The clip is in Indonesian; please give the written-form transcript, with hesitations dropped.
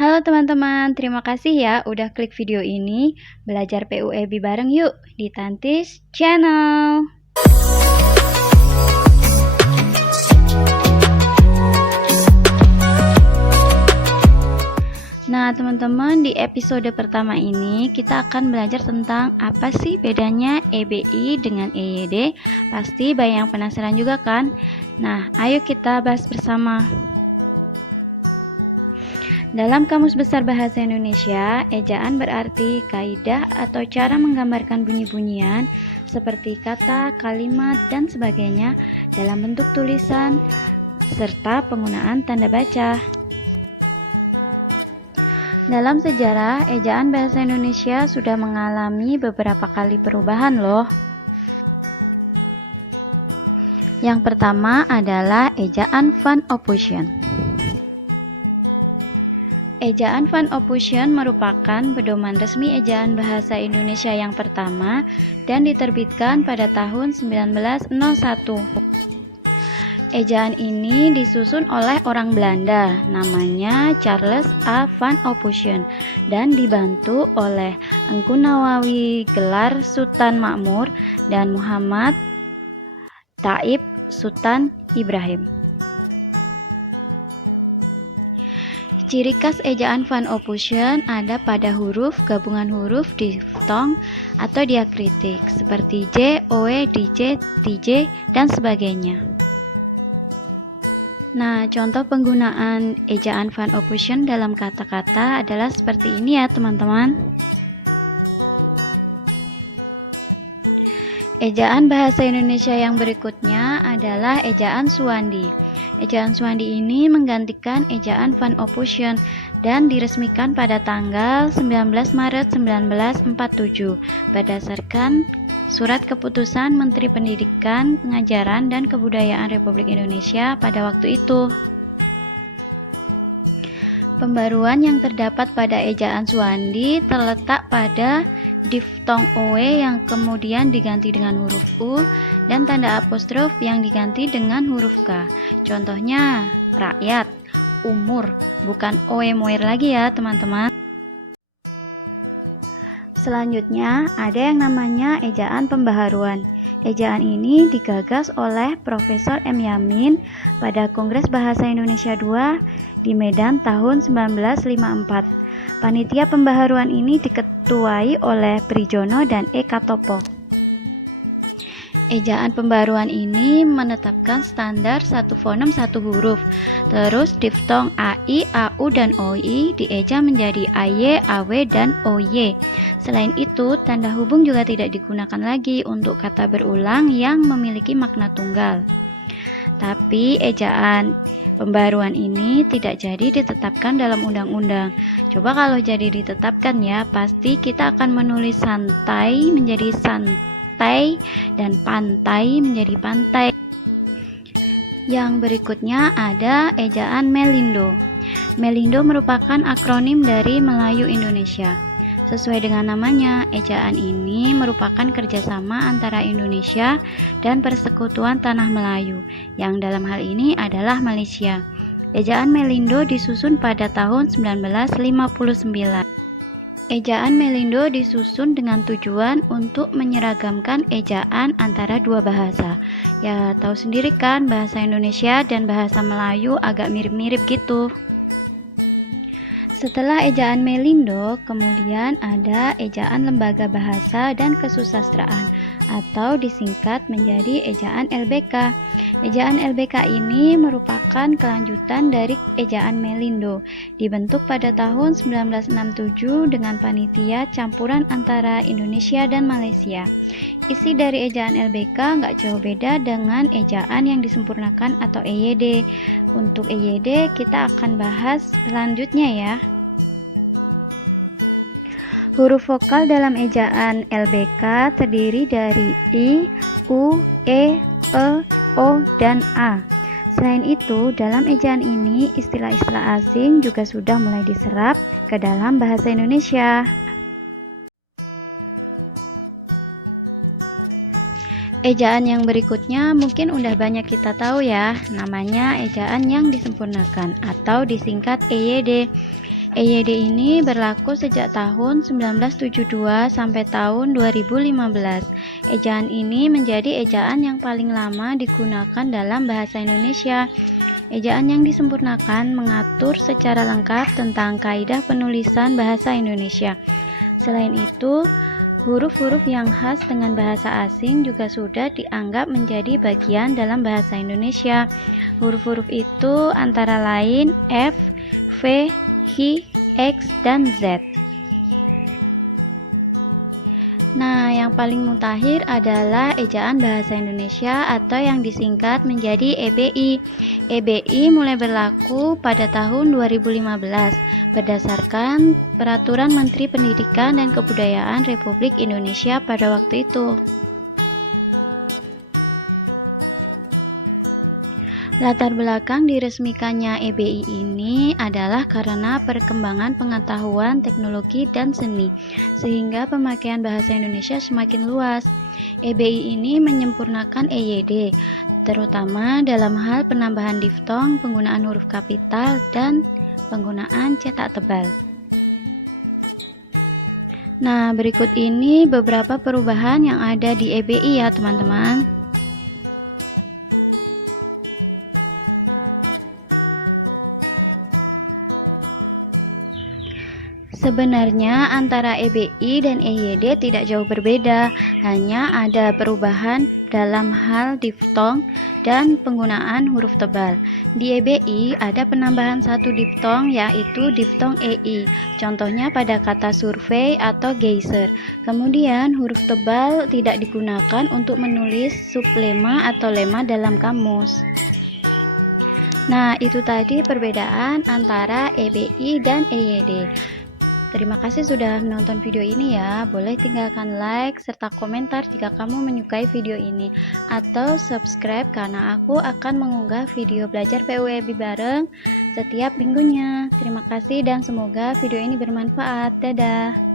Halo teman-teman, terima kasih ya udah klik video ini. Belajar PUEB bareng yuk di Tantis Channel. Nah teman-teman, di episode pertama ini kita akan belajar tentang apa sih bedanya EBI dengan EYD. Pasti banyak yang penasaran juga kan? Nah, ayo kita bahas bersama. Dalam Kamus Besar Bahasa Indonesia, ejaan berarti kaidah atau cara menggambarkan bunyi-bunyian seperti kata, kalimat, dan sebagainya dalam bentuk tulisan serta penggunaan tanda baca. Dalam sejarah, ejaan bahasa Indonesia sudah mengalami beberapa kali perubahan loh. Yang pertama adalah ejaan Van Ophuijsen. Ejaan Van Ophuijsen merupakan pedoman resmi ejaan bahasa Indonesia yang pertama dan diterbitkan pada tahun 1901. Ejaan ini disusun oleh orang Belanda, namanya Charles A. Van Ophuijsen, dan dibantu oleh Engku Nawawi Gelar Sultan Makmur dan Muhammad Taib Sultan Ibrahim. Ciri khas ejaan Van Ophuijsen ada pada huruf, gabungan huruf, diftong, atau diakritik, seperti J, OE, DJ, TJ, dan sebagainya. Nah, contoh penggunaan ejaan Van Ophuijsen dalam kata-kata adalah seperti ini ya teman-teman. Ejaan bahasa Indonesia yang berikutnya adalah ejaan Suwandi. Ejaan Suwandi ini menggantikan ejaan Van Ophuijsen dan diresmikan pada tanggal 19 Maret 1947 berdasarkan Surat Keputusan Menteri Pendidikan, Pengajaran, dan Kebudayaan Republik Indonesia pada waktu itu. Pembaruan yang terdapat pada ejaan Suwandi terletak pada diftong OE yang kemudian diganti dengan huruf U dan tanda apostrof yang diganti dengan huruf K. Contohnya rakyat, umur, bukan OE moir lagi ya teman-teman. Selanjutnya ada yang namanya ejaan pembaharuan. Ejaan ini digagas oleh Profesor M. Yamin pada Kongres Bahasa Indonesia II di Medan tahun 1954. Panitia pembaharuan ini diketuai oleh Prijono dan E. Katopo. Ejaan pembaruan ini menetapkan standar satu fonem satu huruf. Terus diftong AI, AU, dan OI dieja menjadi AY, AW, dan OY. Selain itu, tanda hubung juga tidak digunakan lagi untuk kata berulang yang memiliki makna tunggal. Tapi ejaan pembaruan ini tidak jadi ditetapkan dalam undang-undang. Coba kalau jadi ditetapkan ya, pasti kita akan menulis santai menjadi santai dan pantai menjadi pantai. Yang berikutnya ada ejaan Melindo. Melindo merupakan akronim dari Melayu Indonesia. Sesuai dengan namanya, ejaan ini merupakan kerjasama antara Indonesia dan Persekutuan Tanah Melayu, yang dalam hal ini adalah Malaysia. Ejaan Melindo disusun pada tahun 1959. Ejaan Melindo disusun dengan tujuan untuk menyeragamkan ejaan antara dua bahasa. Ya, tahu sendiri kan, bahasa Indonesia dan bahasa Melayu agak mirip-mirip gitu. Setelah ejaan Melindo, kemudian ada ejaan Lembaga Bahasa dan Kesusastraan atau disingkat menjadi ejaan LBK. Ejaan LBK ini merupakan kelanjutan dari ejaan Melindo, dibentuk pada tahun 1967 dengan panitia campuran antara Indonesia dan Malaysia. Isi dari ejaan LBK nggak jauh beda dengan ejaan yang disempurnakan atau EYD. Untuk EYD kita akan bahas selanjutnya ya. Huruf vokal dalam ejaan LBK terdiri dari I, U, E, O, dan A. Selain itu, dalam ejaan ini istilah-istilah asing juga sudah mulai diserap ke dalam bahasa Indonesia. Ejaan yang berikutnya mungkin udah banyak kita tahu ya, namanya ejaan yang disempurnakan atau disingkat EYD. EYD ini berlaku sejak tahun 1972 sampai tahun 2015. Ejaan ini menjadi ejaan yang paling lama digunakan dalam bahasa Indonesia. Ejaan yang disempurnakan mengatur secara lengkap tentang kaidah penulisan bahasa Indonesia. Selain itu, huruf-huruf yang khas dengan bahasa asing juga sudah dianggap menjadi bagian dalam bahasa Indonesia. Huruf-huruf itu antara lain F, V, H, X, dan Z. Nah, yang paling mutakhir adalah ejaan bahasa Indonesia atau yang disingkat menjadi EBI. EBI mulai berlaku pada tahun 2015 berdasarkan Peraturan Menteri Pendidikan dan Kebudayaan Republik Indonesia pada waktu itu. Latar belakang diresmikannya EBI ini adalah karena perkembangan pengetahuan, teknologi, dan seni, sehingga pemakaian bahasa Indonesia semakin luas. EBI ini menyempurnakan EYD, terutama dalam hal penambahan diftong, penggunaan huruf kapital, dan penggunaan cetak tebal. Nah, berikut ini beberapa perubahan yang ada di EBI ya teman-teman. Sebenarnya antara EBI dan EYD tidak jauh berbeda, hanya ada perubahan dalam hal diftong dan penggunaan huruf tebal. Di EBI ada penambahan satu diftong yaitu diftong EI, contohnya pada kata survei atau geyser. Kemudian huruf tebal tidak digunakan untuk menulis sublema atau lema dalam kamus. Nah, itu tadi perbedaan antara EBI dan EYD. Terima kasih sudah menonton video ini ya. Boleh tinggalkan like serta komentar jika kamu menyukai video ini, atau subscribe karena aku akan mengunggah video belajar PUEB bareng setiap minggunya. Terima kasih dan semoga video ini bermanfaat. Dadah.